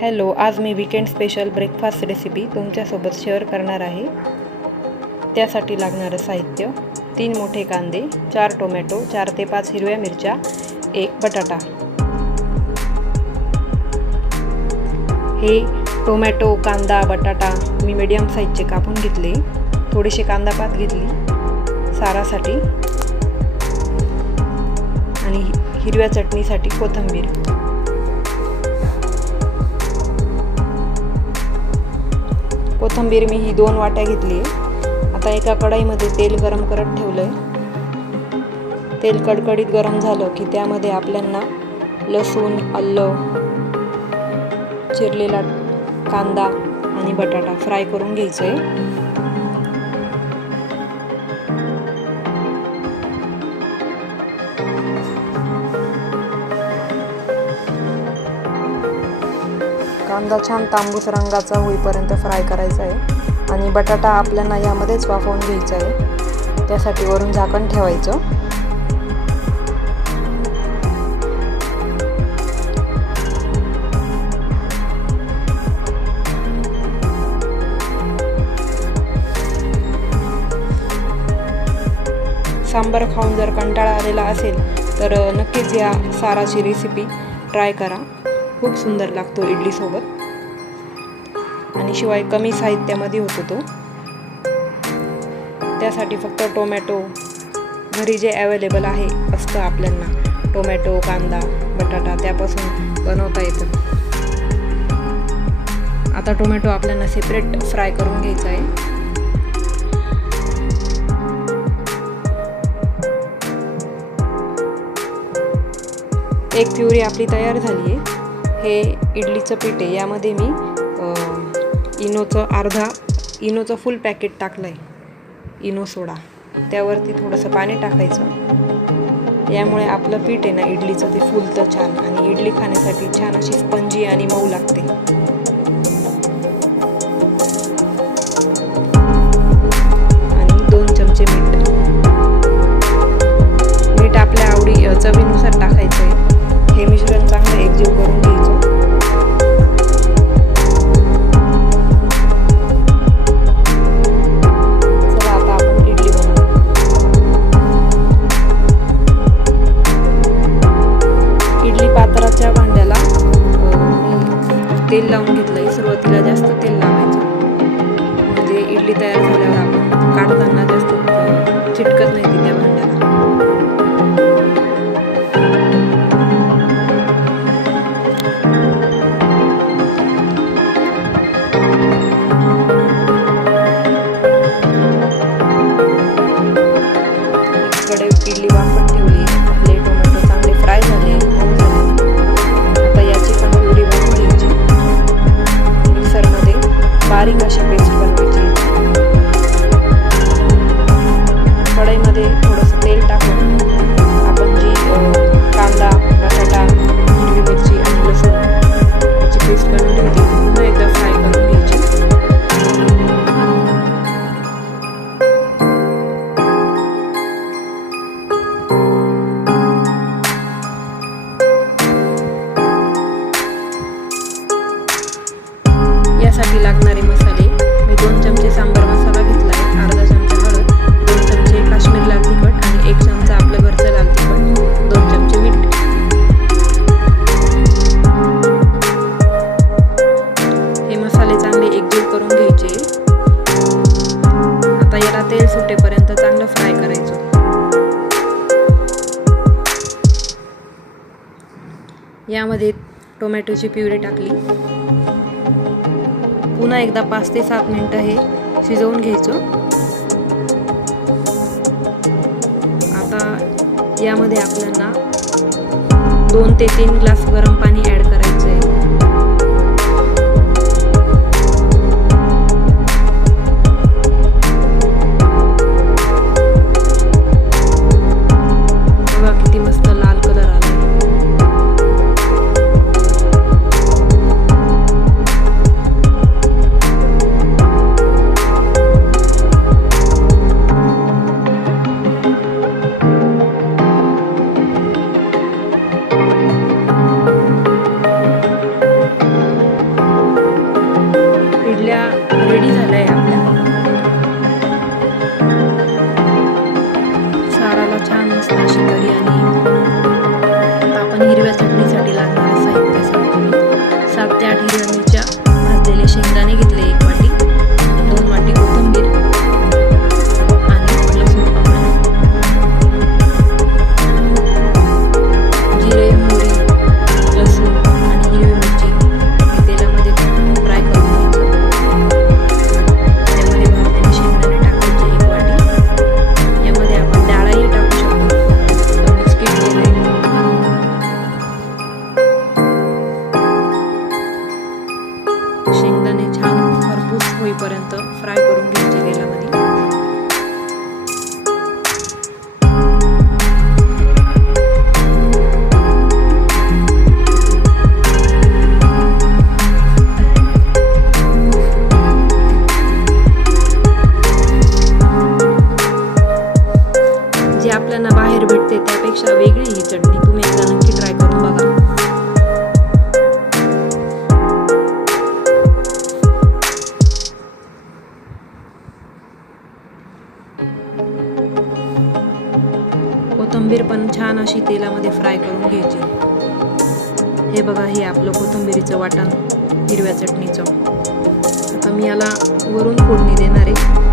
Hello आज मी weekend special breakfast recipe तुमच्यासोबत शेअर करणार आहे. त्यासाठी लागणारं साहित्य तीन मोठे कांदे चार टोमॅटो चार ते पाच हिरव्या मिरच्या एक बटाटा. हे टोमॅटो कांदा बटाटा मी मीडियम साईजचे कापून घेतले. थोडीशी कांदा पात घेतली सारासाठी. आणि हिरव्या चटणीसाठी कोथिंबीर. कोथंबीर मी ही दोन वाट्या घेतली आता एका कढाईमध्ये तेल गरम करत ठेवलं आहे तेल कडकडीत गरम झालं की त्यामध्ये आपल्यांना लसूण अल्लं चिरलेला कांदा आणि बटाटा फ्राय करून घ्यायचं आहे कांदा छान तांबूस रंगाचा होईपर्यंत फ्राय करायचा आहे. आणि बटाटा आपल्याला यामध्येच वाफवून घ्यायचा आहे. त्यासाठी वरून झाकण ठेवायचं. सांबार खाऊन जर कंटाळा आलेला असेल तर नक्कीच या साराची रेसिपी ट्राय करा. खूप सुंदर लागतो इडलीसोबत. आणि शिवाय कमी साहित्यामध्ये होतो तो. त्यासाठी फक्त टोमॅटो घरी जे अवेलेबल आहे असतं आपल्यांना. टोमॅटो कांदा बटाटा त्यापासून बनवता येतं. आता टोमॅटो आपल्याला सेपरेट फ्राय करून घ्यायचा आहे. एक प्युरी आपली तयार झाली आहे. हे इडलीचं पीठ आहे. यामध्ये मी इनोचं अर्धा इनोचं फुल पॅकेट टाकलं आहे इनो सोडा. त्यावरती थोडंसं पाणी टाकायचं. यामुळे आपलं पीठ आहे ना इडलीचं ते फुलतं छान. आणि इडली खाण्यासाठी छान अशी स्पंजी आणि मऊ लागते. आणि दोन चमचे मीठ. मीठ आपल्या आवडी चवीनुसार टाकायचं तेल लावून घेतलंय. सुरुवातीला जास्त तेल लावायचं. म्हणजे इडली तयार यामध्ये टोमॅटोची प्युरी टाकली. पुन्हा एकदा पाच ते सात मिनटं हे शिजवून घ्यायचो. आता यामध्ये आपल्याला दोन ते तीन ग्लास गरम पाणी ॲड करायचं. जे आपल्याला बाहेर भेटते त्यापेक्षा वेगळी ही चटणी. तुम्ही एकदा नक्की ट्राय करून बघा. कोथिंबीर पण छान अशी तेलामध्ये फ्राय करून घ्यायची. हे बघा हे आपलं कोथिंबीरीचं वाटण हिरव्या चटणीचं. आता मी याला वरून फोडणी देणार आहे.